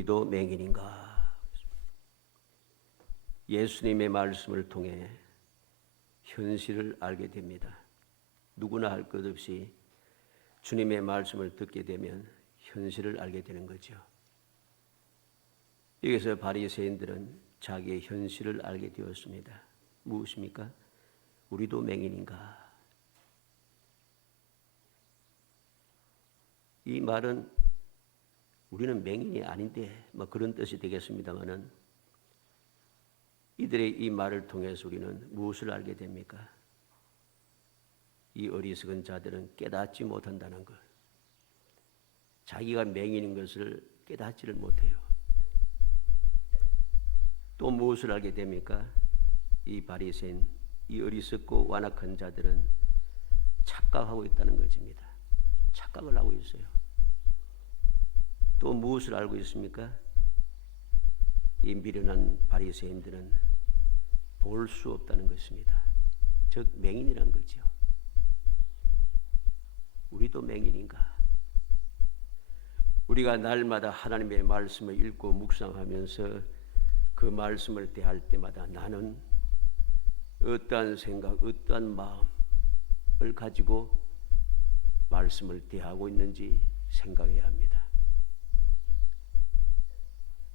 우리도 맹인인가? 예수님의 말씀을 통해 현실을 알게 됩니다. 누구나 할 것 없이 주님의 말씀을 듣게 되면 현실을 알게 되는 거죠. 여기서 바리새인들은 자기의 현실을 알게 되었습니다. 무엇입니까? 우리도 맹인인가? 이 말은 우리는 맹인이 아닌데 뭐 그런 뜻이 되겠습니다만은 이들의 이 말을 통해서 우리는 무엇을 알게 됩니까? 이 어리석은 자들은 깨닫지 못한다는 것. 자기가 맹인인 것을 깨닫지를 못해요. 또 무엇을 알게 됩니까? 이 바리새인, 이 어리석고 완악한 자들은 착각하고 있다는 것입니다. 착각을 하고 있어요. 또 무엇을 알고 있습니까? 이 미련한 바리새인들은 볼 수 없다는 것입니다. 즉 맹인이란 거죠. 우리도 맹인인가? 우리가 날마다 하나님의 말씀을 읽고 묵상하면서 그 말씀을 대할 때마다 나는 어떠한 생각, 어떠한 마음을 가지고 말씀을 대하고 있는지 생각해야 합니다.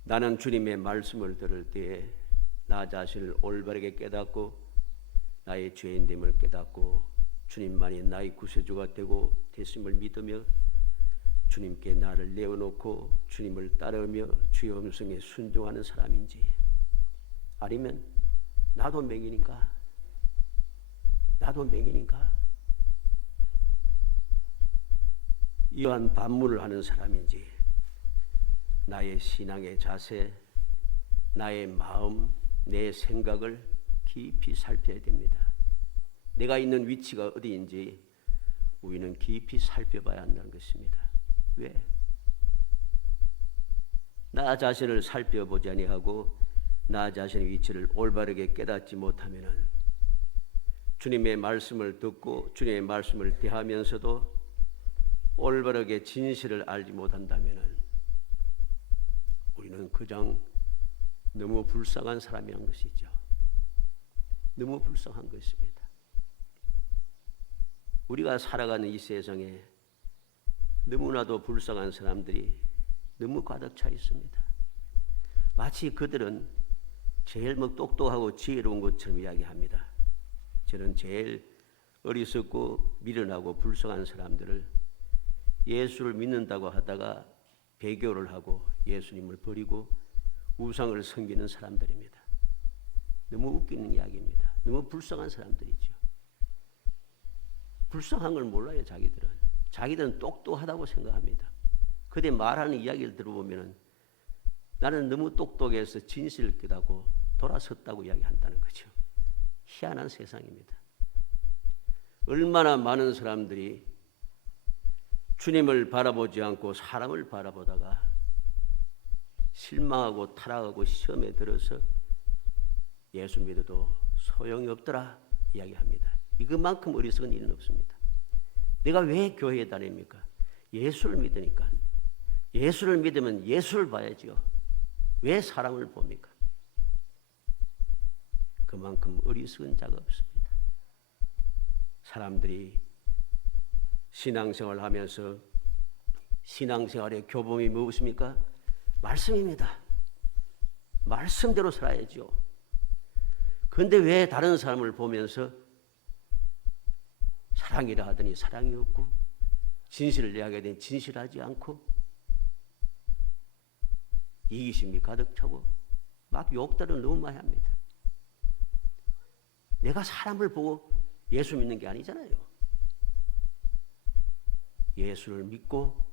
나는 주님의 말씀을 들을 때에 나 자신을 올바르게 깨닫고 나의 죄인됨을 깨닫고 주님만이 나의 구세주가 되고 됐음을 믿으며 주님께 나를 내어놓고 주님을 따르며 주의 음성에 순종하는 사람인지, 아니면 나도 맹인인가? 나도 맹인인가? 이러한 반문을 하는 사람인지, 나의 신앙의 자세, 나의 마음, 내 생각을 깊이 살펴야 됩니다. 내가 있는 위치가 어디인지 우리는 깊이 살펴봐야 한다는 것입니다. 왜? 나 자신을 살펴보지 아니하고 나 자신의 위치를 올바르게 깨닫지 못하면은 주님의 말씀을 듣고 주님의 말씀을 대하면서도 올바르게 진실을 알지 못한다면은 우리는 그냥 너무 불쌍한 사람이란 것이죠. 너무 불쌍한 것입니다. 우리가 살아가는 이 세상에 너무나도 불쌍한 사람들이 너무 가득 차 있습니다. 마치 그들은 제일 똑똑하고 지혜로운 것처럼 이야기합니다. 저는 제일 어리석고 미련하고 불쌍한 사람들을 예수를 믿는다고 하다가 배교를 하고 예수님을 버리고 우상을 섬기는 사람들입니다. 너무 웃기는 이야기입니다. 너무 불쌍한 사람들이죠. 불쌍한 걸 몰라요. 자기들은 똑똑하다고 생각합니다. 그들 말하는 이야기를 들어보면 나는 너무 똑똑해서 진실을 깨닫고 돌아섰다고 이야기한다는 거죠. 희한한 세상입니다. 얼마나 많은 사람들이 주님을 바라보지 않고 사람을 바라보다가 실망하고 타락하고 시험에 들어서 예수 믿어도 소용이 없더라 이야기합니다. 이것만큼 어리석은 일은 없습니다. 내가 왜 교회에 다닙니까? 예수를 믿으니까. 예수를 믿으면 예수를 봐야죠. 왜 사람을 봅니까? 그만큼 어리석은 자가 없습니다. 사람들이 신앙생활을 하면서 신앙생활의 교범이 무엇입니까? 말씀입니다. 말씀대로 살아야죠. 그런데 왜 다른 사람을 보면서 사랑이라 하더니 사랑이 없고 진실을 이야기해야 되니 진실하지 않고 이기심이 가득 차고 막 욕들을 너무 많이 합니다. 내가 사람을 보고 예수 믿는 게 아니잖아요. 예수를 믿고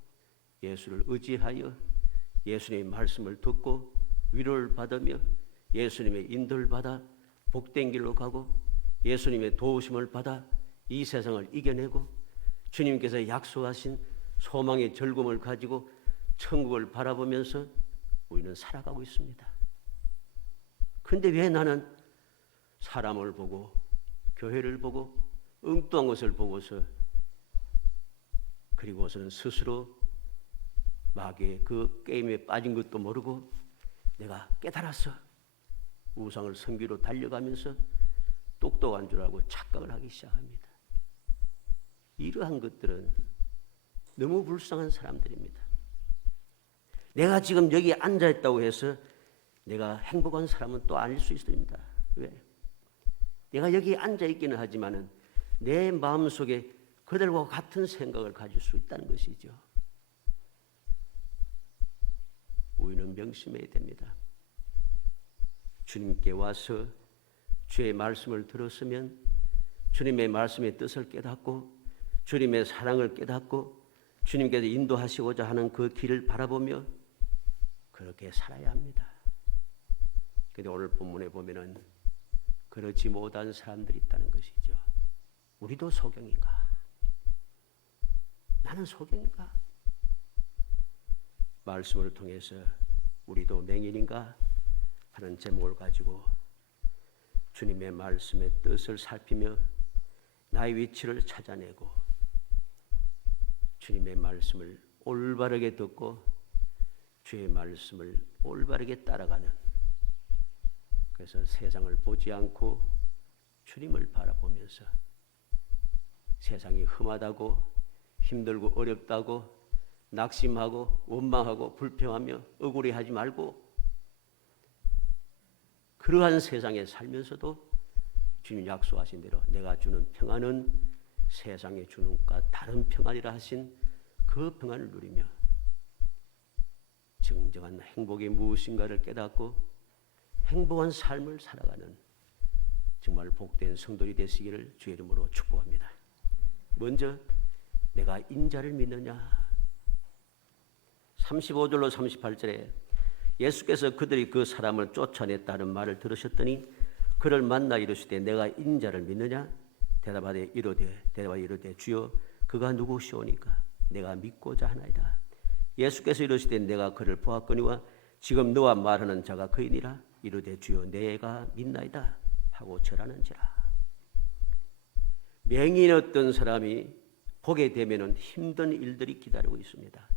예수를 의지하여 예수님의 말씀을 듣고 위로를 받으며 예수님의 인도를 받아 복된 길로 가고 예수님의 도우심을 받아 이 세상을 이겨내고 주님께서 약속하신 소망의 즐거움을 가지고 천국을 바라보면서 우리는 살아가고 있습니다. 그런데 왜 나는 사람을 보고 교회를 보고 엉뚱한 것을 보고서 그리고서는 스스로 마귀의 그 게임에 빠진 것도 모르고 내가 깨달아서 우상을 섬기러 달려가면서 똑똑한 줄 알고 착각을 하기 시작합니다. 이러한 것들은 너무 불쌍한 사람들입니다. 내가 지금 여기 앉아있다고 해서 내가 행복한 사람은 또 아닐 수 있습니다. 왜? 내가 여기 앉아있기는 하지만 내 마음속에 그들과 같은 생각을 가질 수 있다는 것이죠. 우리는 명심해야 됩니다. 주님께 와서 주의 말씀을 들었으면 주님의 말씀의 뜻을 깨닫고 주님의 사랑을 깨닫고 주님께서 인도하시고자 하는 그 길을 바라보며 그렇게 살아야 합니다. 그런데 오늘 본문에 보면은 그렇지 못한 사람들이 있다는 것이죠. 우리도 소경인가? 나는 소경인가? 말씀을 통해서 우리도 맹인인가 하는 제목을 가지고 주님의 말씀의 뜻을 살피며 나의 위치를 찾아내고 주님의 말씀을 올바르게 듣고 주의 말씀을 올바르게 따라가는, 그래서 세상을 보지 않고 주님을 바라보면서 세상이 험하다고 힘들고 어렵다고 낙심하고 원망하고 불평하며 억울해하지 말고 그러한 세상에 살면서도 주님 약속하신 대로 내가 주는 평안은 세상에 주는 것과 다른 평안이라 하신 그 평안을 누리며 정정한 행복이 무엇인가를 깨닫고 행복한 삶을 살아가는 정말 복된 성도들이 되시기를 주의 이름으로 축복합니다. 먼저 내가 인자를 믿느냐. 35절로 38절에 예수께서 그들이 그 사람을 쫓아냈다는 말을 들으셨더니 그를 만나 이르시되 내가 인자를 믿느냐. 대답하되 이르되 주여 그가 누구시오니까. 내가 믿고자 하나이다. 예수께서 이르시되 내가 그를 보았거니와 지금 너와 말하는 자가 그이니라. 이르되 주여 내가 믿나이다 하고 절하는지라. 맹인이었던 사람이 보게 되면 힘든 일들이 기다리고 있습니다.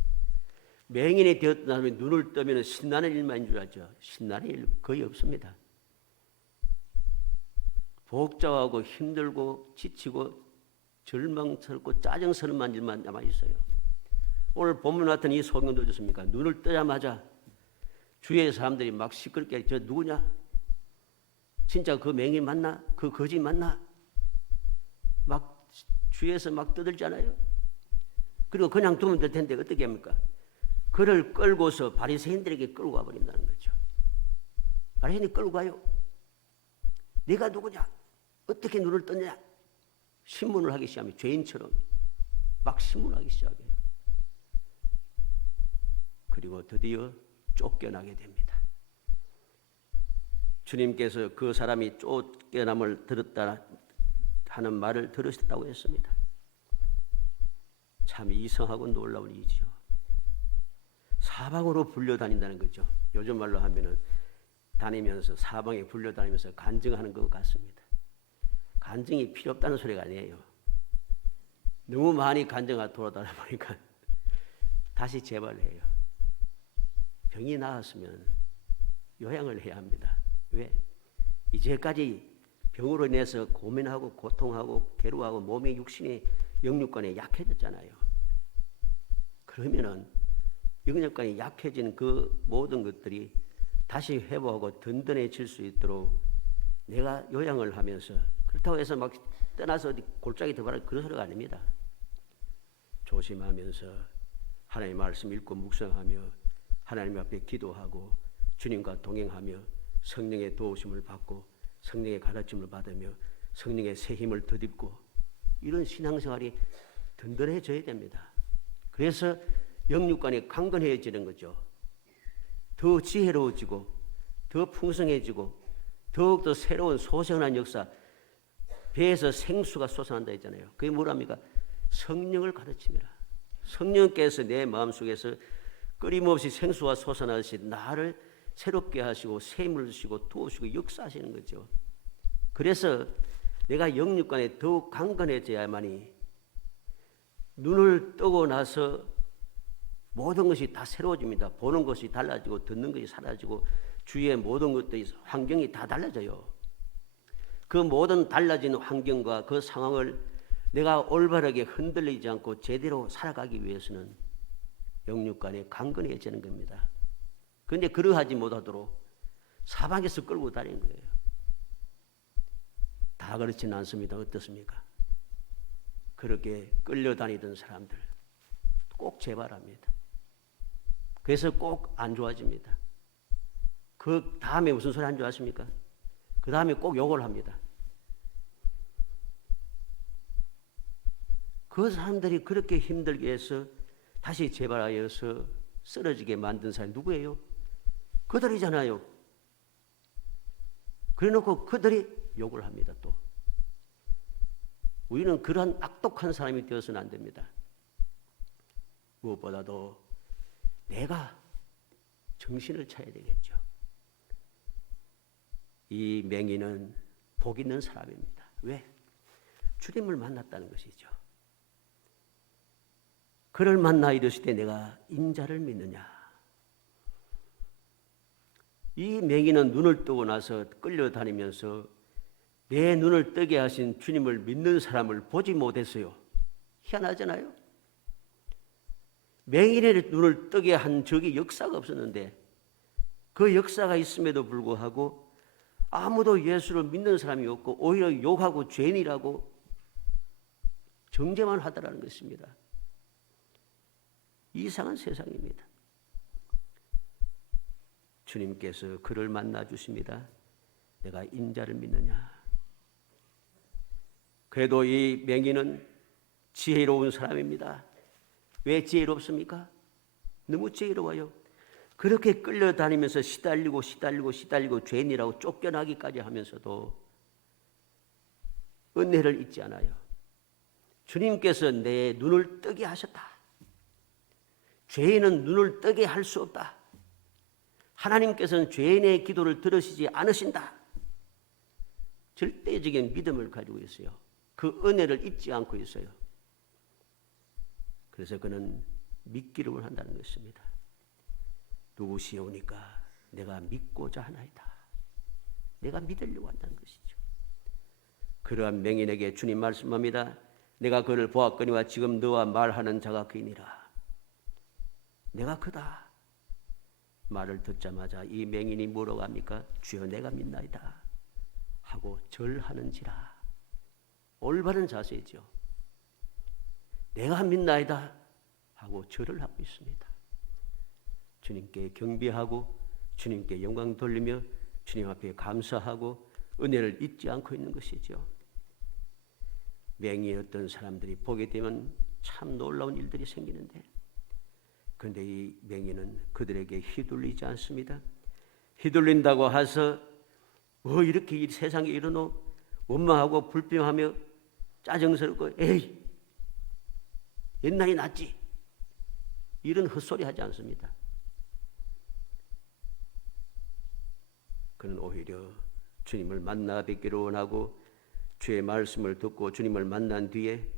맹인이 되었던 사람이 눈을 뜨면 신나는 일만인 줄 알죠. 신나는 일 거의 없습니다. 복잡하고 힘들고 지치고 절망스럽고 짜증스러운 일만 남아 있어요. 오늘 본문 같은 이 소경도 어떻습니까? 눈을 뜨자마자 주위의 사람들이 막 시끄럽게 저 누구냐? 진짜 그 맹인 맞나? 그 거지 맞나? 막 주위에서 막 떠들잖아요. 그리고 그냥 두면 될 텐데 어떻게 합니까? 그를 끌고서 바리새인들에게 끌고 가버린다는 거죠. 바리새인이 끌고 가요. 네가 누구냐? 어떻게 눈을 떴냐? 신문을 하기 시작하면 죄인처럼 막 신문하기 시작해요. 그리고 드디어 쫓겨나게 됩니다. 주님께서 그 사람이 쫓겨남을 들었다 하는 말을 들으셨다고 했습니다. 참 이상하고 놀라운 일이죠. 사방으로 불려다닌다는 거죠. 요즘 말로 하면은 다니면서 사방에 불려다니면서 간증하는 것 같습니다. 간증이 필요 없다는 소리가 아니에요. 너무 많이 간증가 돌아다니다 보니까 다시 재발해요. 병이 나았으면 요양을 해야 합니다. 왜? 이제까지 병으로 인해서 고민하고 고통하고 괴로워하고 몸의 육신의 영육관이 약해졌잖아요. 그러면은 영육관이 약해진 그 모든 것들이 다시 회복하고 든든해질 수 있도록 내가 요양을 하면서, 그렇다고 해서 막 떠나서 어디 골짜기 들어가라 그런 소리가 아닙니다. 조심하면서 하나님의 말씀 읽고 묵상하며 하나님 앞에 기도하고 주님과 동행하며 성령의 도우심을 받고 성령의 가르침을 받으며 성령의 새 힘을 덧입고 이런 신앙생활이 든든해져야 됩니다. 그래서 영육간이 강건해지는 거죠. 더 지혜로워지고 더 풍성해지고 더욱더 새로운 소생한 역사, 배에서 생수가 솟아난다 했잖아요. 그게 뭐랍니까? 성령을 가르치미라. 성령께서 내 마음속에서 끊임없이 생수가 솟아나듯이 나를 새롭게 하시고 샘을 주시고 도우시고 역사하시는 거죠. 그래서 내가 영육간에 더욱 강건해져야만이 눈을 뜨고 나서 모든 것이 다 새로워집니다. 보는 것이 달라지고 듣는 것이 사라지고 주위의 모든 것들이 환경이 다 달라져요. 그 모든 달라진 환경과 그 상황을 내가 올바르게 흔들리지 않고 제대로 살아가기 위해서는 영육간에 강건해지는 겁니다. 그런데 그러하지 못하도록 사방에서 끌고 다니는 거예요. 다 그렇지는 않습니다. 어떻습니까? 그렇게 끌려다니던 사람들 꼭 재발합니다. 그래서 꼭 안 좋아집니다. 그 다음에 무슨 소리 한 줄 아십니까? 그 다음에 꼭 욕을 합니다. 그 사람들이 그렇게 힘들게 해서 다시 재발하여서 쓰러지게 만든 사람이 누구예요? 그들이잖아요. 그래놓고 그들이 욕을 합니다. 또 우리는 그러한 악독한 사람이 되어서는 안 됩니다. 무엇보다도 내가 정신을 차려야 되겠죠. 이 맹인은 복 있는 사람입니다. 왜? 주님을 만났다는 것이죠. 그를 만나 이르시되 내가 인자를 믿느냐. 이 맹인은 눈을 뜨고 나서 끌려다니면서 내 눈을 뜨게 하신 주님을 믿는 사람을 보지 못했어요. 희한하잖아요. 맹인의 눈을 뜨게 한 적이 역사가 없었는데 그 역사가 있음에도 불구하고 아무도 예수를 믿는 사람이 없고 오히려 욕하고 죄인이라고 정죄만 하더라는 것입니다. 이상한 세상입니다. 주님께서 그를 만나 주십니다. 내가 인자를 믿느냐. 그래도 이 맹인은 지혜로운 사람입니다. 왜 지혜롭습니까? 너무 지혜로워요. 그렇게 끌려다니면서 시달리고 죄인이라고 쫓겨나기까지 하면서도 은혜를 잊지 않아요. 주님께서 내 눈을 뜨게 하셨다. 죄인은 눈을 뜨게 할 수 없다. 하나님께서는 죄인의 기도를 들으시지 않으신다. 절대적인 믿음을 가지고 있어요. 그 은혜를 잊지 않고 있어요. 그래서 그는 믿기를 원한다는 것입니다. 누구시오니까 내가 믿고자 하나이다. 내가 믿으려고 한다는 것이죠. 그러한 맹인에게 주님 말씀합니다. 내가 그를 보았거니와 지금 너와 말하는 자가 그이니라. 내가 그다. 말을 듣자마자 이 맹인이 뭐라고 합니까? 주여 내가 믿나이다 하고 절하는지라. 올바른 자세죠. 내가 믿나이다 하고 절을 하고 있습니다. 주님께 경배하고 주님께 영광 돌리며 주님 앞에 감사하고 은혜를 잊지 않고 있는 것이죠. 맹인이었던 사람들이 보게 되면 참 놀라운 일들이 생기는데 그런데 이 맹인은 그들에게 휘둘리지 않습니다. 휘둘린다고 해서 이렇게 이 세상에 이르노 원망하고 불평하며 짜증스럽고 에이 옛날이 낫지 이런 헛소리 하지 않습니다. 그는 오히려 주님을 만나 뵙기를 원하고 주의 말씀을 듣고 주님을 만난 뒤에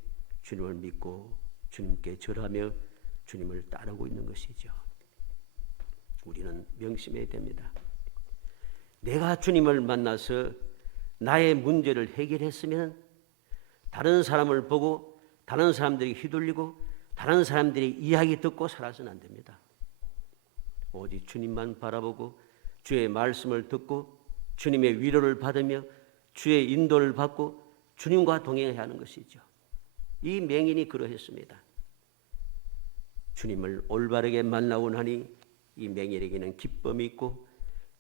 주님을 믿고 주님께 절하며 주님을 따르고 있는 것이죠. 우리는 명심해야 됩니다. 내가 주님을 만나서 나의 문제를 해결했으면 다른 사람을 보고 다른 사람들이 휘둘리고 다른 사람들이 이야기 듣고 살아서는 안 됩니다. 오직 주님만 바라보고 주의 말씀을 듣고 주님의 위로를 받으며 주의 인도를 받고 주님과 동행해야 하는 것이죠. 이 맹인이 그러했습니다. 주님을 올바르게 만나고 나니 이 맹인에게는 기쁨이 있고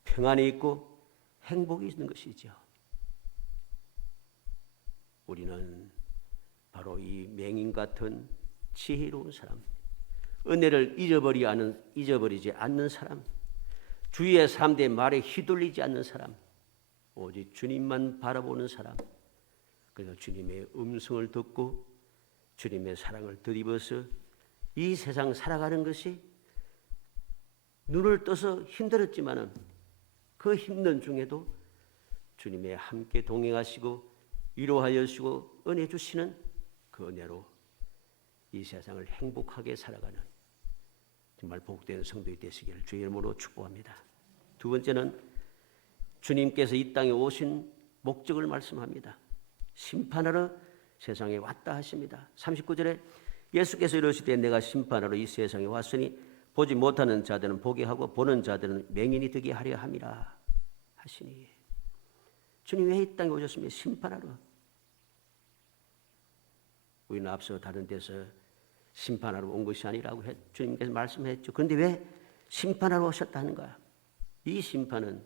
평안이 있고 행복이 있는 것이죠. 우리는 바로 이 맹인 같은 지혜로운 사람, 은혜를 잊어버리지 않는 사람, 주위의 사람들의 말에 휘둘리지 않는 사람, 오직 주님만 바라보는 사람, 그래서 주님의 음성을 듣고 주님의 사랑을 덧입어서 이 세상 살아가는 것이 눈을 떠서 힘들었지만은 그 힘든 중에도 주님의 함께 동행하시고 위로하여 주시고 은혜 주시는 그 은혜로 이 세상을 행복하게 살아가는 정말 복된 성도이 되시기를 주의 이름으로 축복합니다. 두 번째는 주님께서 이 땅에 오신 목적을 말씀합니다. 심판하러 세상에 왔다 하십니다. 39절에 예수께서 이르시되 내가 심판하러 이 세상에 왔으니 보지 못하는 자들은 보게 하고 보는 자들은 맹인이 되게 하려 함이라 하시니, 주님 왜 이 땅에 오셨습니까? 심판하러. 우리는 앞서 다른 데서 심판하러 온 것이 아니라고 주님께서 말씀했죠. 그런데 왜 심판하러 오셨다는 거야? 이 심판은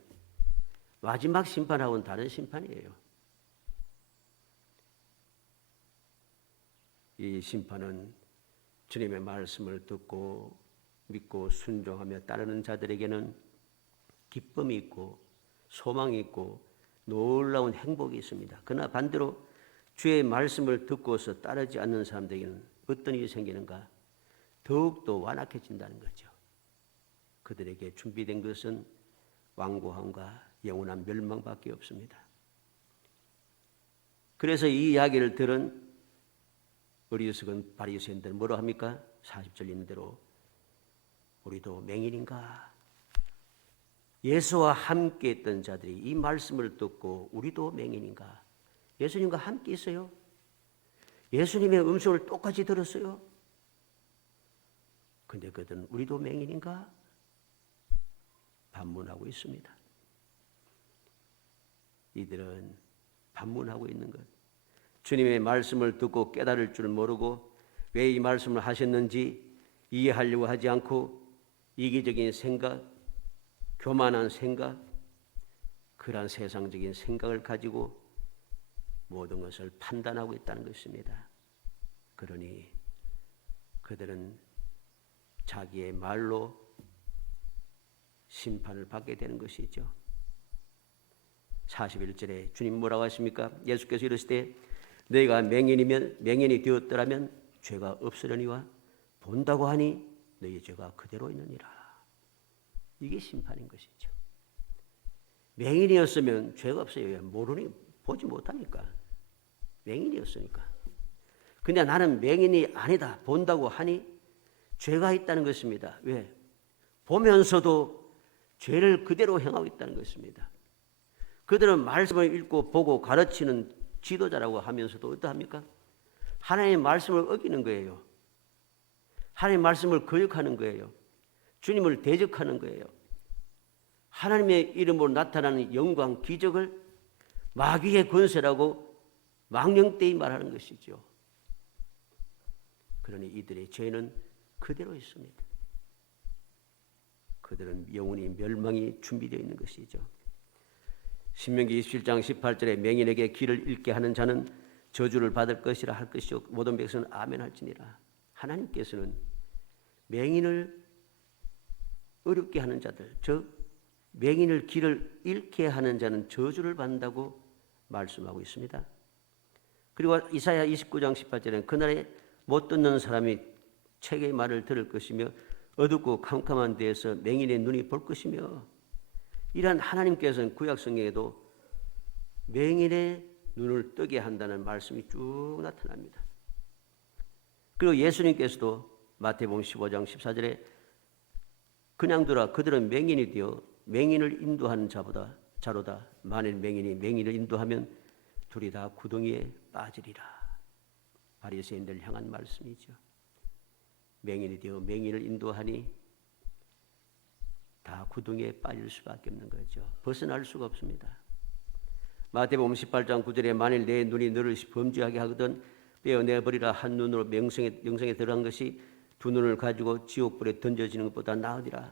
마지막 심판하고는 다른 심판이에요. 이 심판은 주님의 말씀을 듣고 믿고 순종하며 따르는 자들에게는 기쁨이 있고 소망이 있고 놀라운 행복이 있습니다. 그러나 반대로 주의 말씀을 듣고서 따르지 않는 사람들에게는 어떤 일이 생기는가? 더욱더 완악해진다는 거죠. 그들에게 준비된 것은 완고함과 영원한 멸망밖에 없습니다. 그래서 이 이야기를 들은 어리석은 바리새인들은 뭐라 합니까? 40절 있는 대로 우리도 맹인인가? 예수와 함께 있던 자들이 이 말씀을 듣고 우리도 맹인인가? 예수님과 함께 있어요? 예수님의 음성을 똑같이 들었어요? 근데 그들은 우리도 맹인인가? 반문하고 있습니다. 이들은 반문하고 있는 것. 주님의 말씀을 듣고 깨달을 줄 모르고 왜 이 말씀을 하셨는지 이해하려고 하지 않고 이기적인 생각, 교만한 생각, 그러한 세상적인 생각을 가지고 모든 것을 판단하고 있다는 것입니다. 그러니 그들은 자기의 말로 심판을 받게 되는 것이죠. 41절에 주님 뭐라고 하십니까? 예수께서 이르시되 너희가 맹인이 되었더라면 죄가 없으려니와 본다고 하니 너희 죄가 그대로 있느니라. 이게 심판인 것이죠. 맹인이었으면 죄가 없어요. 모르니 보지 못하니까. 맹인이었으니까. 근데 나는 맹인이 아니다. 본다고 하니 죄가 있다는 것입니다. 왜? 보면서도 죄를 그대로 행하고 있다는 것입니다. 그들은 말씀을 읽고 보고 가르치는 지도자라고 하면서도 어떠합니까? 하나님의 말씀을 어기는 거예요. 하나님의 말씀을 거역하는 거예요. 주님을 대적하는 거예요. 하나님의 이름으로 나타나는 영광, 기적을 마귀의 권세라고 망령되이 말하는 것이죠. 그러니 이들의 죄는 그대로 있습니다. 그들은 영원히 멸망이 준비되어 있는 것이죠. 신명기 27장 18절에 맹인에게 길을 잃게 하는 자는 저주를 받을 것이라 할 것이요 모든 백성은 아멘 할지니라. 하나님께서는 맹인을 어렵게 하는 자들, 즉 맹인을 길을 잃게 하는 자는 저주를 받는다고 말씀하고 있습니다. 그리고 이사야 29장 18절에는 그날에 못 듣는 사람이 책의 말을 들을 것이며 어둡고 캄캄한 데에서 맹인의 눈이 볼 것이며, 이러한 하나님께서는 구약 성경에도 맹인의 눈을 뜨게 한다는 말씀이 쭉 나타납니다. 그리고 예수님께서도 마태복음 15장 14절에 그냥 두라 그들은 맹인이 되어 맹인을 인도하는 자로다. 만일 맹인이 맹인을 인도하면 둘이 다 구덩이에 빠지리라. 바리새인들 향한 말씀이죠. 맹인이 되어 맹인을 인도하니 다 구덩이에 빠질 수밖에 없는 거죠. 벗어날 수가 없습니다. 마태복음 18장 9절에 만일 내 눈이 너를 범죄하게 하거든 빼어내버리라. 한 눈으로 영생에 들어간 것이 두 눈을 가지고 지옥불에 던져지는 것보다 나으리라.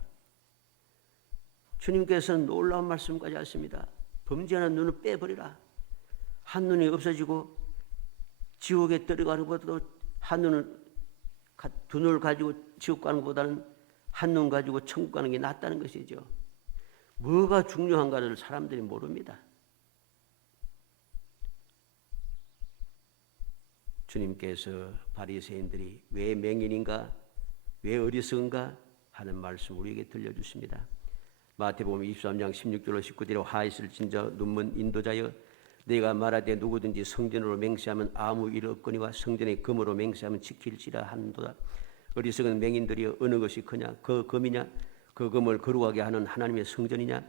주님께서는 놀라운 말씀까지 하십니다. 범죄하는 눈을 빼버리라. 한 눈이 없어지고 지옥에 들어가는 것보다도 두 눈을 가지고 지옥 가는 것보다는 한 눈 가지고 천국 가는 게 낫다는 것이죠. 뭐가 중요한가를 사람들이 모릅니다. 주님께서 바리새인들이 왜 맹인인가, 왜 어리석은가 하는 말씀 우리에게 들려주십니다. 마태복음 23장 16절로 19절에 하이스를 진저 눈먼 인도자여 내가 말하되 누구든지 성전으로 맹세하면 아무 일 없거니와 성전의 금으로 맹세하면 지킬지라 한도다. 어리석은 맹인들이 어느 것이 크냐? 그 금이냐? 그 금을 거룩하게 하는 하나님의 성전이냐?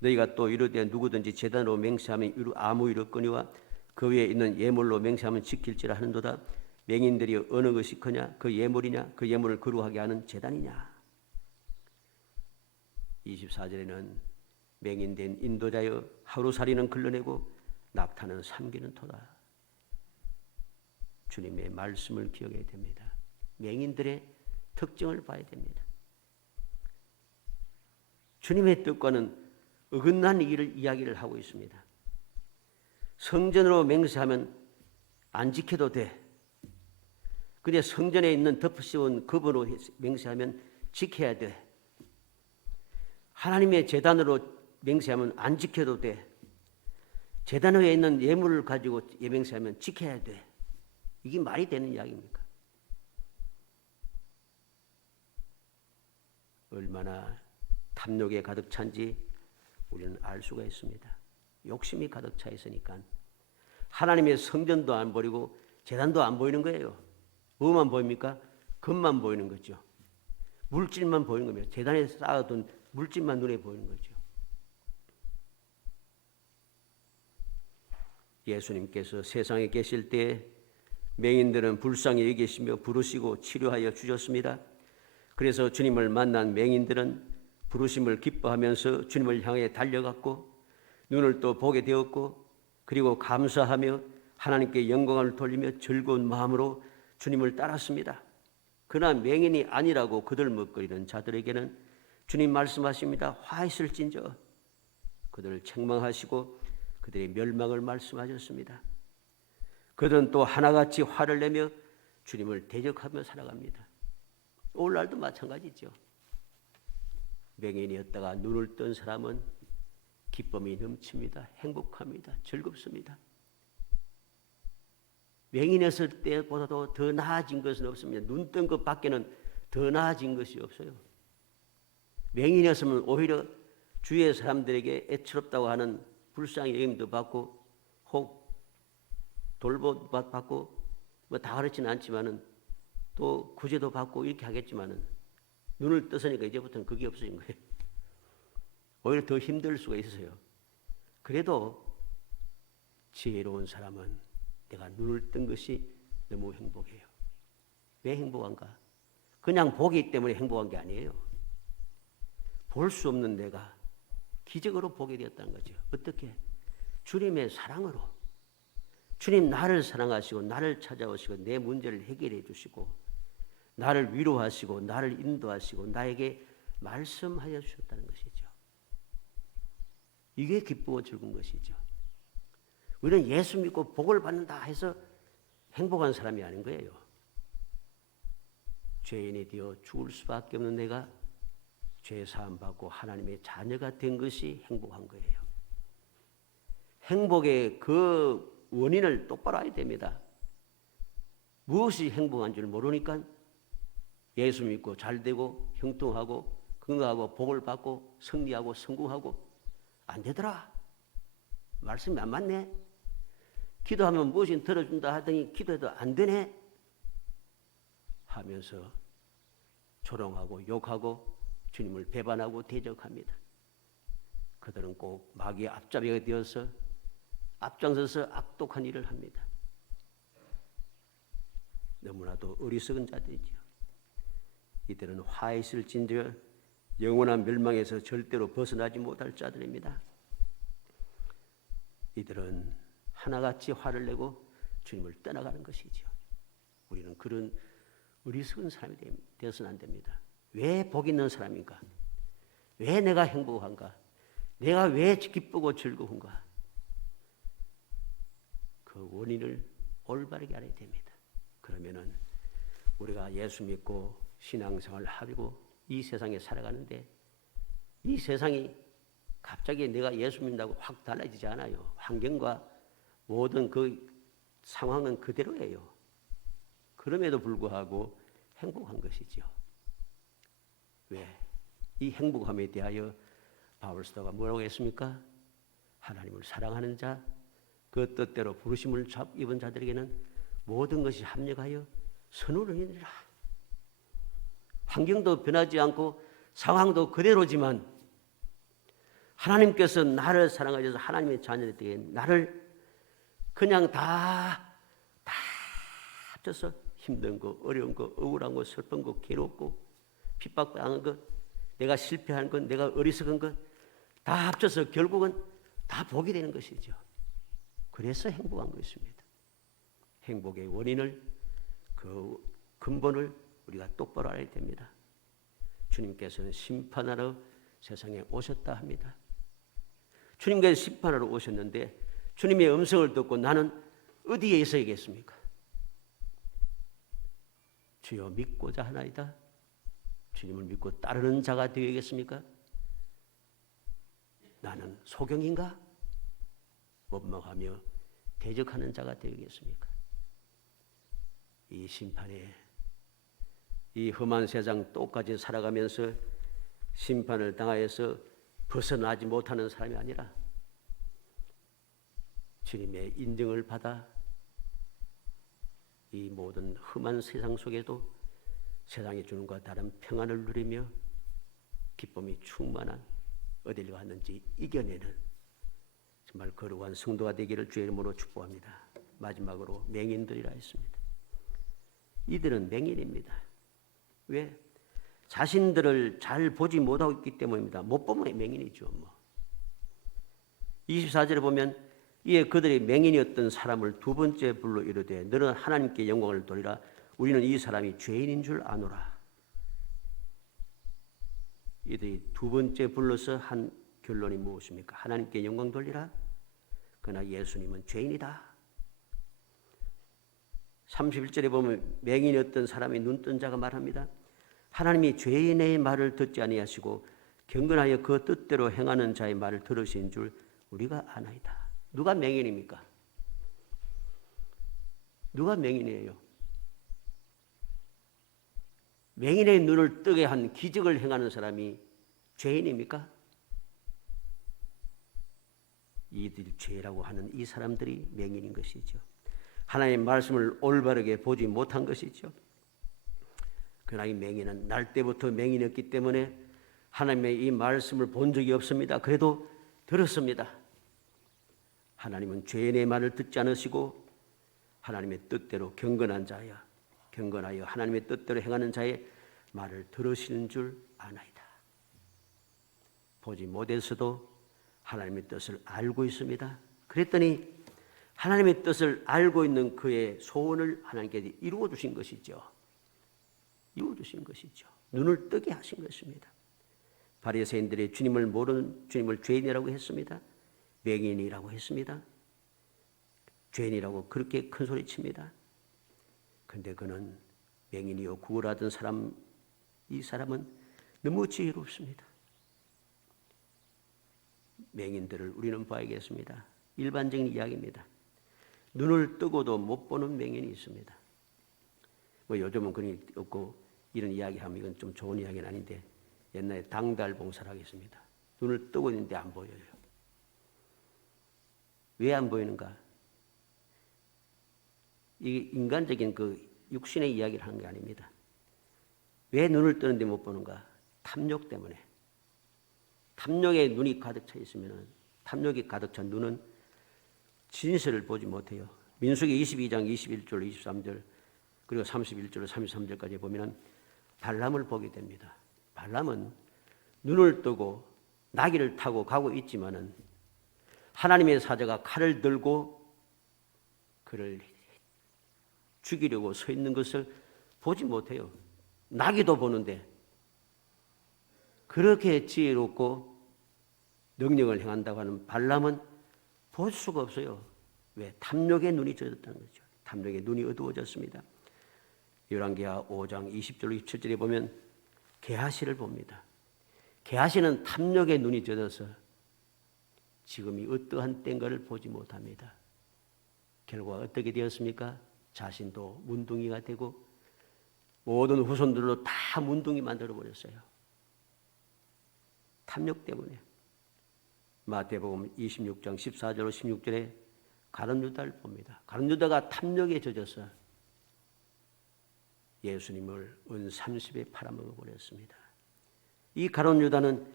너희가 또 이르되 누구든지 제단으로 맹세하면 아무 이르거니와 그 위에 있는 예물로 맹세하면 지킬지라 하는도다. 맹인들이 어느 것이 크냐? 그 예물이냐? 그 예물을 거룩하게 하는 제단이냐? 24절에는 맹인된 인도자여 하루살이는 걸러내고 낙타는 삼기는 토다. 주님의 말씀을 기억해야 됩니다. 맹인들의 특징을 봐야 됩니다. 주님의 뜻과는 어긋난 일을 이야기를 하고 있습니다. 성전으로 맹세하면 안 지켜도 돼. 근데 성전에 있는 덮으시온 금으로 맹세하면 지켜야 돼. 하나님의 제단으로 맹세하면 안 지켜도 돼. 제단 위에 있는 예물을 가지고 맹세하면 지켜야 돼. 이게 말이 되는 이야기입니까? 얼마나 탐욕에 가득 찬지 우리는 알 수가 있습니다. 욕심이 가득 차 있으니까 하나님의 성전도 안 버리고 제단도 안 보이는 거예요. 뭐만 보입니까? 금만 보이는 거죠. 물질만 보이는 겁니다. 제단에 쌓아둔 물질만 눈에 보이는 거죠. 예수님께서 세상에 계실 때 맹인들은 불쌍히 여기시며 부르시고 치료하여 주셨습니다. 그래서 주님을 만난 맹인들은 부르심을 기뻐하면서 주님을 향해 달려갔고 눈을 또 보게 되었고 그리고 감사하며 하나님께 영광을 돌리며 즐거운 마음으로 주님을 따랐습니다. 그러나 맹인이 아니라고 그들먹거리는 자들에게는 주님 말씀하십니다. 화 있을진저. 그들을 책망하시고 그들의 멸망을 말씀하셨습니다. 그들은 또 하나같이 화를 내며 주님을 대적하며 살아갑니다. 오늘날도 마찬가지죠. 맹인이었다가 눈을 뜬 사람은 기쁨이 넘칩니다. 행복합니다. 즐겁습니다. 맹인했을 때보다도 더 나아진 것은 없습니다. 눈 뜬 것 밖에는 더 나아진 것이 없어요. 맹인이었으면 오히려 주위의 사람들에게 애처롭다고 하는 불쌍히 여김도 받고 혹 돌보 받고 뭐 다 그렇지는 않지만은 또 구제도 받고 이렇게 하겠지만은 눈을 떴으니까 이제부터는 그게 없어진 거예요. 오히려 더 힘들 수가 있어요. 그래도 지혜로운 사람은 내가 눈을 뜬 것이 너무 행복해요. 왜 행복한가? 그냥 보기 때문에 행복한 게 아니에요. 볼 수 없는 내가 기적으로 보게 되었다는 거죠. 어떻게? 주님의 사랑으로. 주님 나를 사랑하시고 나를 찾아오시고 내 문제를 해결해 주시고 나를 위로하시고 나를 인도하시고 나에게 말씀하여 주셨다는 것이죠. 이게 기쁘고 즐거운 것이죠. 우리는 예수 믿고 복을 받는다 해서 행복한 사람이 아닌 거예요. 죄인이 되어 죽을 수밖에 없는 내가 죄 사함 받고 하나님의 자녀가 된 것이 행복한 거예요. 행복의 그 원인을 똑바로 알아야 됩니다. 무엇이 행복한 줄 모르니까 예수 믿고 잘되고 형통하고 건강하고 복을 받고 승리하고 성공하고 안 되더라. 말씀이 안 맞네. 기도하면 무엇이 들어준다 하더니 기도해도 안 되네 하면서 조롱하고 욕하고 주님을 배반하고 대적합니다. 그들은 꼭 마귀의 앞잡이가 되어서 앞장서서 악독한 일을 합니다. 너무나도 어리석은 자들이죠. 이들은 화 있을진저 영원한 멸망에서 절대로 벗어나지 못할 자들입니다. 이들은 하나같이 화를 내고 주님을 떠나가는 것이죠. 우리는 그런 어리석은 사람이 되어서는 안 됩니다. 왜 복 있는 사람인가? 왜 내가 행복한가? 내가 왜 기쁘고 즐거운가? 그 원인을 올바르게 알아야 됩니다. 그러면은 우리가 예수 믿고 신앙생활을 하고 이 세상에 살아가는데 이 세상이 갑자기 내가 예수 믿는다고 확 달라지지 않아요. 환경과 모든 그 상황은 그대로예요. 그럼에도 불구하고 행복한 것이죠. 왜? 이 행복함에 대하여 바울 사도가 뭐라고 했습니까? 하나님을 사랑하는 자, 그 뜻대로 부르심을 입은 자들에게는 모든 것이 합력하여 선을 이루리라. 환경도 변하지 않고 상황도 그대로지만 하나님께서 나를 사랑하셔서 하나님의 자녀가 되게 나를 그냥 다 합쳐서 힘든 거, 어려운 거, 억울한 거, 슬픈 거, 괴롭고 핍박당한 것, 내가 실패한 것, 내가 어리석은 것 다 합쳐서 결국은 다 복이 되는 것이죠. 그래서 행복한 것입니다. 행복의 원인을, 그 근본을 우리가 똑바로 알아야 됩니다. 주님께서는 심판하러 세상에 오셨다 합니다. 주님께서 심판하러 오셨는데 주님의 음성을 듣고 나는 어디에 있어야겠습니까? 주여 믿고자 하나이다. 주님을 믿고 따르는 자가 되어야겠습니까? 나는 소경인가? 원망하며 대적하는 자가 되어야겠습니까? 이 심판에 이 험한 세상 똑같이 살아가면서 심판을 당하여서 벗어나지 못하는 사람이 아니라 주님의 인정을 받아 이 모든 험한 세상 속에도 세상이 주는 것과 다른 평안을 누리며 기쁨이 충만한 어디를 갔는지 이겨내는 정말 거룩한 성도가 되기를 주의 이름으로 축복합니다. 마지막으로 맹인들이라 했습니다. 이들은 맹인입니다. 왜? 자신들을 잘 보지 못하고 있기 때문입니다. 못 보면 맹인이죠. 24절에 보면 이에 그들이 맹인이었던 사람을 두 번째 불러 이르되 너는 하나님께 영광을 돌리라. 우리는 이 사람이 죄인인 줄 아노라. 이들이 두 번째 불러서 한 결론이 무엇입니까? 하나님께 영광 돌리라. 그러나 예수님은 죄인이다. 31절에 보면 맹인이었던 사람이 눈뜬 자가 말합니다. 하나님이 죄인의 말을 듣지 아니하시고 경건하여 그 뜻대로 행하는 자의 말을 들으신 줄 우리가 아나이다. 누가 맹인입니까? 누가 맹인이에요? 맹인의 눈을 뜨게 한 기적을 행하는 사람이 죄인입니까? 이들 죄라고 하는 이 사람들이 맹인인 것이죠. 하나님의 말씀을 올바르게 보지 못한 것이죠. 그러나 이 맹인은 날 때부터 맹인이었기 때문에 하나님의 이 말씀을 본 적이 없습니다. 그래도 들었습니다. 하나님은 죄인의 말을 듣지 않으시고 하나님의 뜻대로 경건하여 하나님의 뜻대로 행하는 자의 말을 들으시는 줄 아나이다. 보지 못해서도 하나님의 뜻을 알고 있습니다. 그랬더니 하나님의 뜻을 알고 있는 그의 소원을 하나님께서 이루어 주신 것이죠. 눈을 뜨게 하신 것입니다. 바리새인들이 주님을 모르는 주님을 죄인이라고 했습니다. 맹인이라고 했습니다. 죄인이라고 그렇게 큰 소리 칩니다. 그런데 그는 맹인이요 구걸하던 사람, 이 사람은 너무 지혜롭습니다. 맹인들을 우리는 봐야겠습니다. 일반적인 이야기입니다. 눈을 뜨고도 못 보는 맹인이 있습니다. 요즘은 그런 없고 이런 이야기하면 이건 좀 좋은 이야기는 아닌데 옛날에 당달 봉사를 하겠습니다. 눈을 뜨고 있는데 안 보여요. 왜 안 보이는가? 이게 인간적인 그 육신의 이야기를 하는 게 아닙니다. 왜 눈을 뜨는데 못 보는가? 탐욕 때문에. 탐욕에 눈이 가득 차 있으면 탐욕이 가득 찬 눈은 진실을 보지 못해요. 민수기 22장 21절 23절 그리고 31절 33절까지 보면 발람을 보게 됩니다. 발람은 눈을 뜨고 나귀를 타고 가고 있지만은 하나님의 사자가 칼을 들고 그를 죽이려고 서 있는 것을 보지 못해요. 나귀도 보는데 그렇게 지혜롭고 능력을 행한다고 하는 발람은 볼 수가 없어요. 왜? 탐욕의 눈이 젖었다는 거죠. 탐욕의 눈이 어두워졌습니다. 열왕기하 5장 20절 27절에 보면 게하시를 봅니다. 게하시는 탐욕의 눈이 젖어서 지금이 어떠한 땐가를 보지 못합니다. 결과가 어떻게 되었습니까? 자신도 문둥이가 되고 모든 후손들로 다 문둥이 만들어버렸어요. 탐욕 때문에. 마태복음 26장 14절로 16절에 가룟유다를 봅니다. 가룟유다가 탐욕에 젖어서 예수님을 은 30에 팔아먹어 버렸습니다. 이 가룟 유다는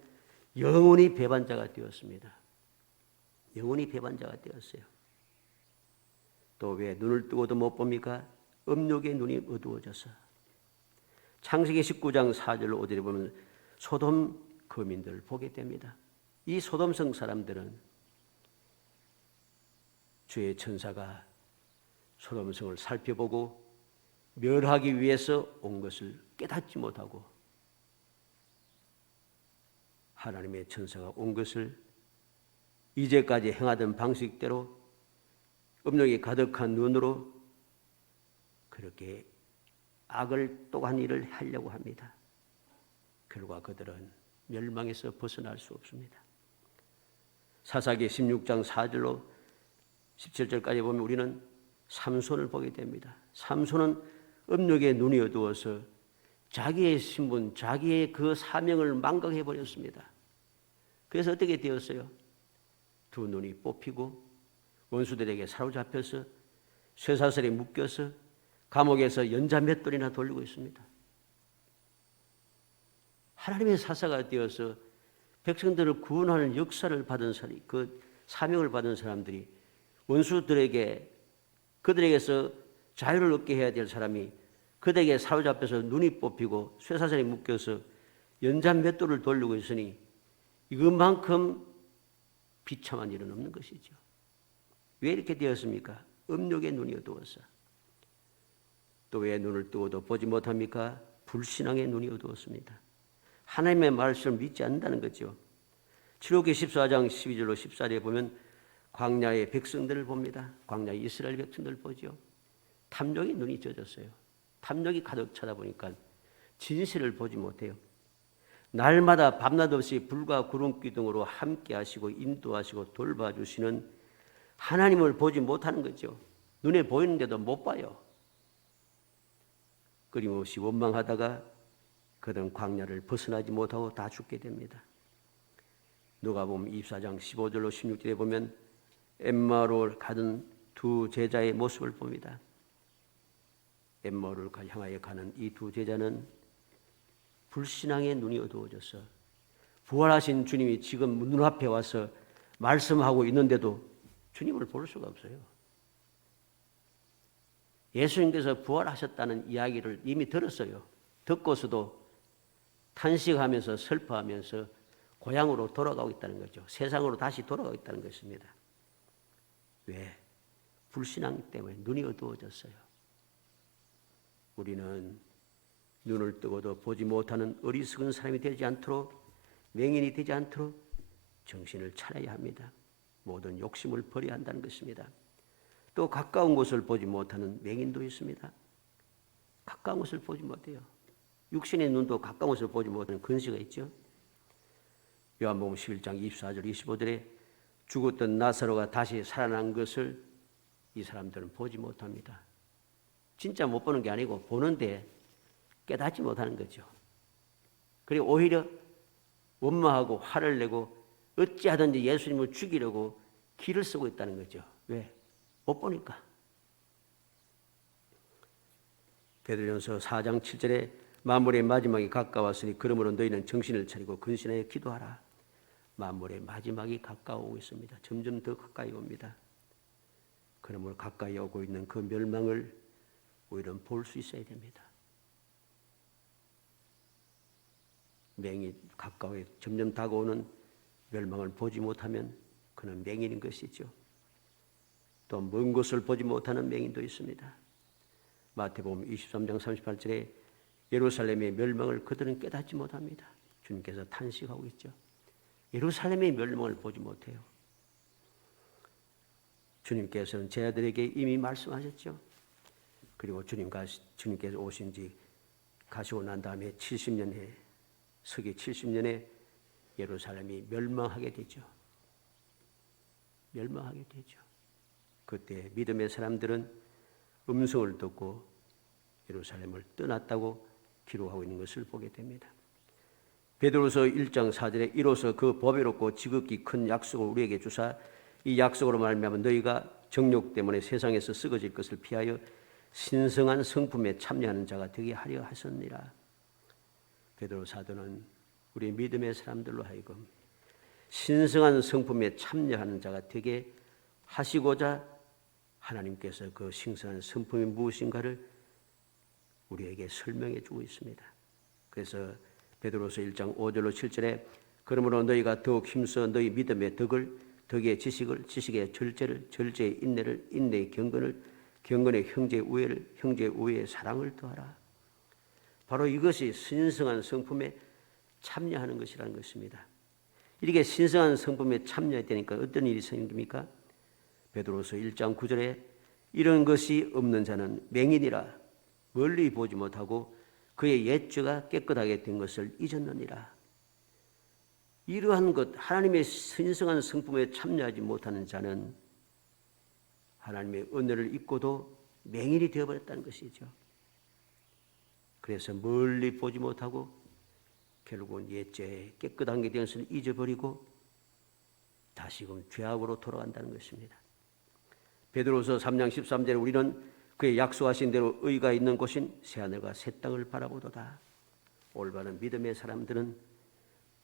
영원히 배반자가 되었습니다. 영원히 배반자가 되었어요. 또 왜 눈을 뜨고도 못 봅니까? 음욕의 눈이 어두워져서. 창세기 19장 4절로 5절에 보면 소돔 거민들을 보게 됩니다. 이 소돔성 사람들은 주의 천사가 소돔성을 살펴보고 멸하기 위해서 온 것을 깨닫지 못하고 하나님의 천사가 온 것을 이제까지 행하던 방식대로 음욕이 가득한 눈으로 그렇게 악을 또한 일을 하려고 합니다. 결과 그들은 멸망에서 벗어날 수 없습니다. 사사기 16장 4절로 17절까지 보면 우리는 삼손을 보게 됩니다. 삼손은 음욕의 눈이 어두워서 자기의 신분, 자기의 그 사명을 망각해 버렸습니다. 그래서 어떻게 되었어요? 두 눈이 뽑히고 원수들에게 사로잡혀서 쇠사슬에 묶여서 감옥에서 연자 몇 돌이나 돌리고 있습니다. 하나님의 사사가 되어서 백성들을 구원하는 역사를 받은 사람, 그 사명을 받은 사람들이 원수들에게 그들에게서 자유를 얻게 해야 될 사람이 그들에게 사로잡혀서 눈이 뽑히고 쇠사슬에 묶여서 연자 몇 돌을 돌리고 있으니 이것만큼 비참한 일은 없는 것이죠. 왜 이렇게 되었습니까? 음욕의 눈이 어두워서. 또 왜 눈을 뜨고도 보지 못합니까? 불신앙의 눈이 어두웠습니다. 하나님의 말씀을 믿지 않는다는 거죠. 출애굽기 14장 12절로 14절에 보면 광야의 백성들을 봅니다. 광야의 이스라엘 백성들을 보죠. 탐욕의 눈이 젖었어요. 탐욕이 가득 차다 보니까 진실을 보지 못해요. 날마다 밤낮 없이 불과 구름 기둥으로 함께 하시고 인도하시고 돌봐주시는 하나님을 보지 못하는 거죠. 눈에 보이는데도 못 봐요. 끊임없이 원망하다가 그들은 광야를 벗어나지 못하고 다 죽게 됩니다. 누가복음 24장 15절로 16절에 보면 엠마오를 가던 두 제자의 모습을 봅니다. 엠마오를 향하여 가는 이 두 제자는 불신앙의 눈이 어두워져서 부활하신 주님이 지금 눈앞에 와서 말씀하고 있는데도 주님을 볼 수가 없어요. 예수님께서 부활하셨다는 이야기를 이미 들었어요. 듣고서도 탄식하면서 슬퍼하면서 고향으로 돌아가고 있다는 거죠. 세상으로 다시 돌아가고 있다는 것입니다. 왜? 불신앙 때문에 눈이 어두워졌어요. 우리는 눈을 뜨고도 보지 못하는 어리석은 사람이 되지 않도록, 맹인이 되지 않도록 정신을 차려야 합니다. 모든 욕심을 버려야 한다는 것입니다. 또 가까운 곳을 보지 못하는 맹인도 있습니다. 가까운 곳을 보지 못해요. 육신의 눈도 가까운 곳을 보지 못하는 근시가 있죠. 요한복음 11장 24절 25절에 죽었던 나사로가 다시 살아난 것을 이 사람들은 보지 못합니다. 진짜 못 보는 게 아니고 보는데 깨닫지 못하는 거죠. 그리고 오히려 원망하고 화를 내고 어찌하든지 예수님을 죽이려고 기를 쓰고 있다는 거죠. 왜? 못 보니까. 베드로전서 4장 7절에 만물의 마지막이 가까웠으니 그러므로 너희는 정신을 차리고 근신하여 기도하라. 만물의 마지막이 가까워오고 있습니다. 점점 더 가까이 옵니다. 그러므로 가까이 오고 있는 그 멸망을 우리는 볼 수 있어야 됩니다. 맹인 가까워 점점 다가오는 멸망을 보지 못하면 그는 맹인인 것이죠. 또 먼 곳을 보지 못하는 맹인도 있습니다. 마태복음 23장 38절에 예루살렘의 멸망을 그들은 깨닫지 못합니다. 주님께서 탄식하고 있죠. 예루살렘의 멸망을 보지 못해요. 주님께서는 제 아들에게 이미 말씀하셨죠. 그리고 주님께서 오신 지 가시고 난 다음에 70년에 서기 70년에 예루살렘이 멸망하게 되죠. 멸망하게 되죠. 그때 믿음의 사람들은 음성을 듣고 예루살렘을 떠났다고 기록하고 있는 것을 보게 됩니다. 베드로서 1장 4절에 이로써 그 보배롭고 지극히 큰 약속을 우리에게 주사 이 약속으로 말미암아 너희가 정욕 때문에 세상에서 썩어질 것을 피하여 신성한 성품에 참여하는 자가 되게 하려 하셨느니라. 베드로 사도는 우리 믿음의 사람들로 하여금 신성한 성품에 참여하는 자가 되게 하시고자 하나님께서 그 신성한 성품이 무엇인가를 우리에게 설명해 주고 있습니다. 그래서 베드로서 1장 5절로 7절에 그러므로 너희가 더욱 힘써 너희 믿음의 덕을, 덕의 지식을, 지식의 절제를, 절제의 인내를, 인내의 경건을, 경건의 형제의 우애를, 형제의 우애의 사랑을 더하라. 바로 이것이 신성한 성품에 참여하는 것이라는 것입니다. 이렇게 신성한 성품에 참여해야 되니까 어떤 일이 생깁니까? 베드로서 1장 9절에 이런 것이 없는 자는 맹인이라 멀리 보지 못하고 그의 옛죄가 깨끗하게 된 것을 잊었느니라. 이러한 것, 하나님의 신성한 성품에 참여하지 못하는 자는 하나님의 은혜를 잊고도 맹인이 되어버렸다는 것이죠. 그래서 멀리 보지 못하고 결국은 옛죄에 깨끗한 게 된 것을 잊어버리고 다시금 죄악으로 돌아간다는 것입니다. 베드로서 3장 13절에 우리는 그의 약속하신 대로 의가 있는 곳인 새하늘과 새 땅을 바라보도다. 올바른 믿음의 사람들은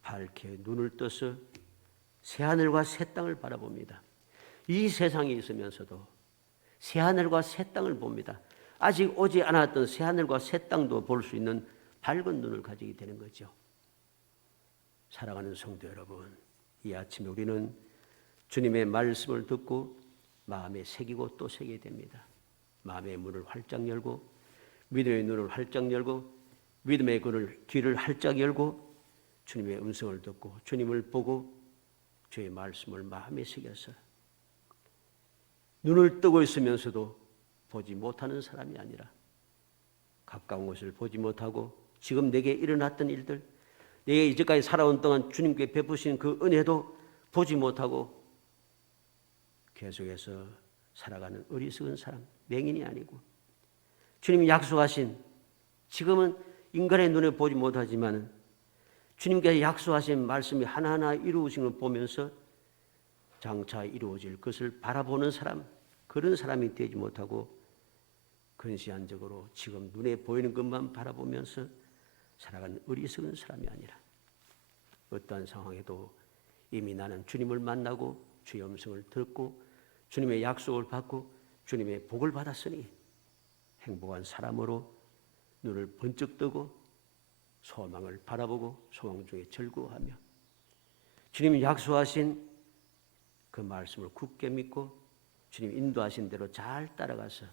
밝게 눈을 떠서 새하늘과 새 땅을 바라봅니다. 이 세상에 있으면서도 새하늘과 새 땅을 봅니다. 아직 오지 않았던 새하늘과 새 땅도 볼 수 있는 밝은 눈을 가지게 되는 거죠. 사랑하는 성도 여러분, 이 아침에 우리는 주님의 말씀을 듣고 마음에 새기고 또 새기게 됩니다. 마음의 문을 활짝 열고 믿음의 눈을 활짝 열고 믿음의 귀를 활짝 열고 주님의 음성을 듣고 주님을 보고 주의 말씀을 마음에 새겨서 눈을 뜨고 있으면서도 보지 못하는 사람이 아니라 가까운 것을 보지 못하고 지금 내게 일어났던 일들, 내게 이제까지 살아온 동안 주님께 베푸신 그 은혜도 보지 못하고 계속해서 살아가는 어리석은 사람, 맹인이 아니고 주님이 약속하신, 지금은 인간의 눈에 보지 못하지만 주님께서 약속하신 말씀이 하나하나 이루어진 걸 보면서 장차 이루어질 것을 바라보는 사람, 그런 사람이 되지 못하고 근시안적으로 지금 눈에 보이는 것만 바라보면서 살아가는 어리석은 사람이 아니라 어떠한 상황에도 이미 나는 주님을 만나고 주의 음성을 듣고 주님의 약속을 받고 주님의 복을 받았으니 행복한 사람으로 눈을 번쩍 뜨고 소망을 바라보고 소망 중에 즐거워하며 주님이 약속하신 그 말씀을 굳게 믿고 주님 인도하신 대로 잘 따라가서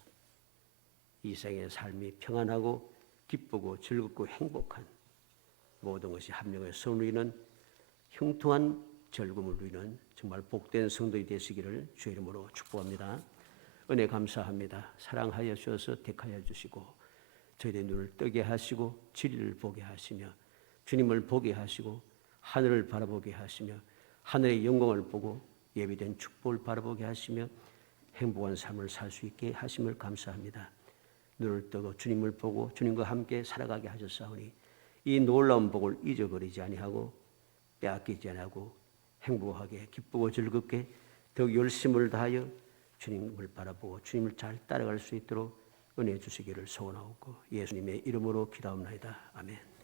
이 생의 삶이 평안하고 기쁘고 즐겁고 행복한 모든 것이 합력해서 누리는 형통한 즐거움을 누리는 정말 복된 성도이 되시기를 주의 이름으로 축복합니다. 은혜 감사합니다. 사랑하여 주셔서 택하여 주시고 저희의 눈을 뜨게 하시고 진리를 보게 하시며 주님을 보게 하시고 하늘을 바라보게 하시며 하늘의 영광을 보고 예비된 축복을 바라보게 하시며 행복한 삶을 살 수 있게 하심을 감사합니다. 눈을 뜨고 주님을 보고 주님과 함께 살아가게 하셨사오니 이 놀라운 복을 잊어버리지 아니하고 빼앗기지 아니하고 행복하게 기쁘고 즐겁게 더욱 열심을 다하여 주님을 바라보고 주님을 잘 따라갈 수 있도록 은혜 주시기를 소원하옵고 예수님의 이름으로 기도합니다. 아멘.